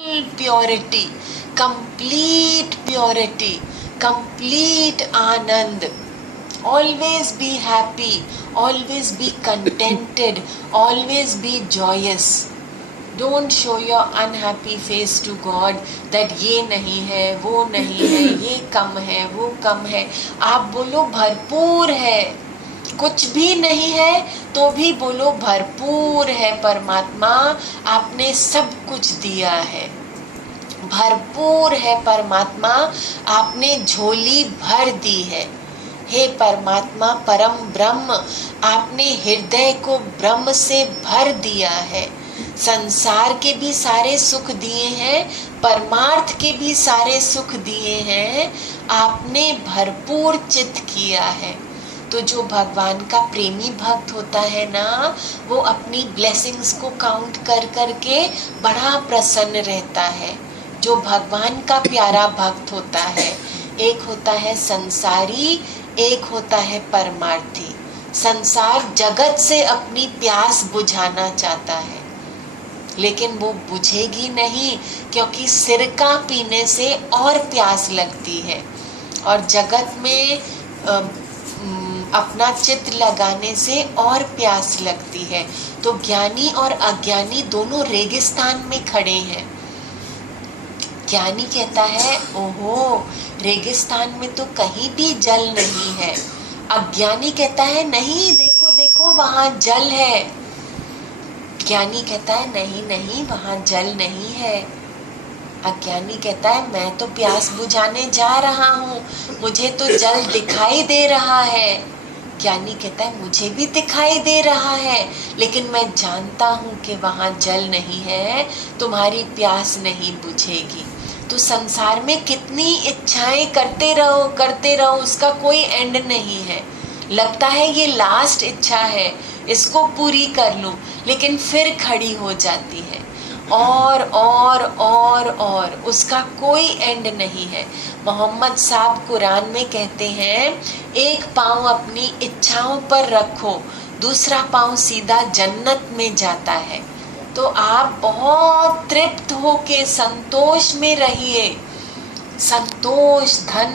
Purity, complete purity, complete Anand. Always be happy, always be contented, always be joyous. Don't show your unhappy face to God that ये नहीं है, वो नहीं है, ये कम है, वो कम है. आप बोलो भरपूर है. कुछ भी नहीं है तो भी बोलो भरपूर है परमात्मा, आपने सब कुछ दिया है. भरपूर है परमात्मा, आपने झोली भर दी है. हे परमात्मा परम ब्रह्म, आपने हृदय को ब्रह्म से भर दिया है. संसार के भी सारे सुख दिए हैं, परमार्थ के भी सारे सुख दिए हैं, आपने भरपूर चित्त किया है. तो जो भगवान का प्रेमी भक्त होता है ना, वो अपनी ब्लेसिंग्स को काउंट कर करके बड़ा प्रसन्न रहता है. जो भगवान का प्यारा भक्त होता है, एक होता है संसारी, एक होता है परमार्थी. संसार जगत से अपनी प्यास बुझाना चाहता है, लेकिन वो बुझेगी नहीं, क्योंकि सिरका पीने से और प्यास लगती है, और जगत में अपना चित्त लगाने से और प्यास लगती है. तो ज्ञानी और अज्ञानी दोनों रेगिस्तान में खड़े हैं. ज्ञानी कहता है ओहो, रेगिस्तान में तो कहीं भी जल नहीं है. अज्ञानी कहता है नहीं, देखो देखो वहाँ जल है. ज्ञानी कहता है नहीं नहीं, वहाँ जल नहीं है. अज्ञानी कहता है मैं तो प्यास बुझाने जा रहा हूँ, मुझे तो जल दिखाई दे रहा है. ज्ञानी कहता है मुझे भी दिखाई दे रहा है, लेकिन मैं जानता हूँ कि वहाँ जल नहीं है, तुम्हारी प्यास नहीं बुझेगी. तो संसार में कितनी इच्छाएं करते रहो, उसका कोई एंड नहीं है. लगता है ये लास्ट इच्छा है, इसको पूरी कर लूं, लेकिन फिर खड़ी हो जाती है और उसका कोई एंड नहीं है. मोहम्मद साहब कुरान में कहते हैं, एक पाँव अपनी इच्छाओं पर रखो, दूसरा पाँव सीधा जन्नत में जाता है. तो आप बहुत तृप्त होके संतोष में रहिए. संतोष धन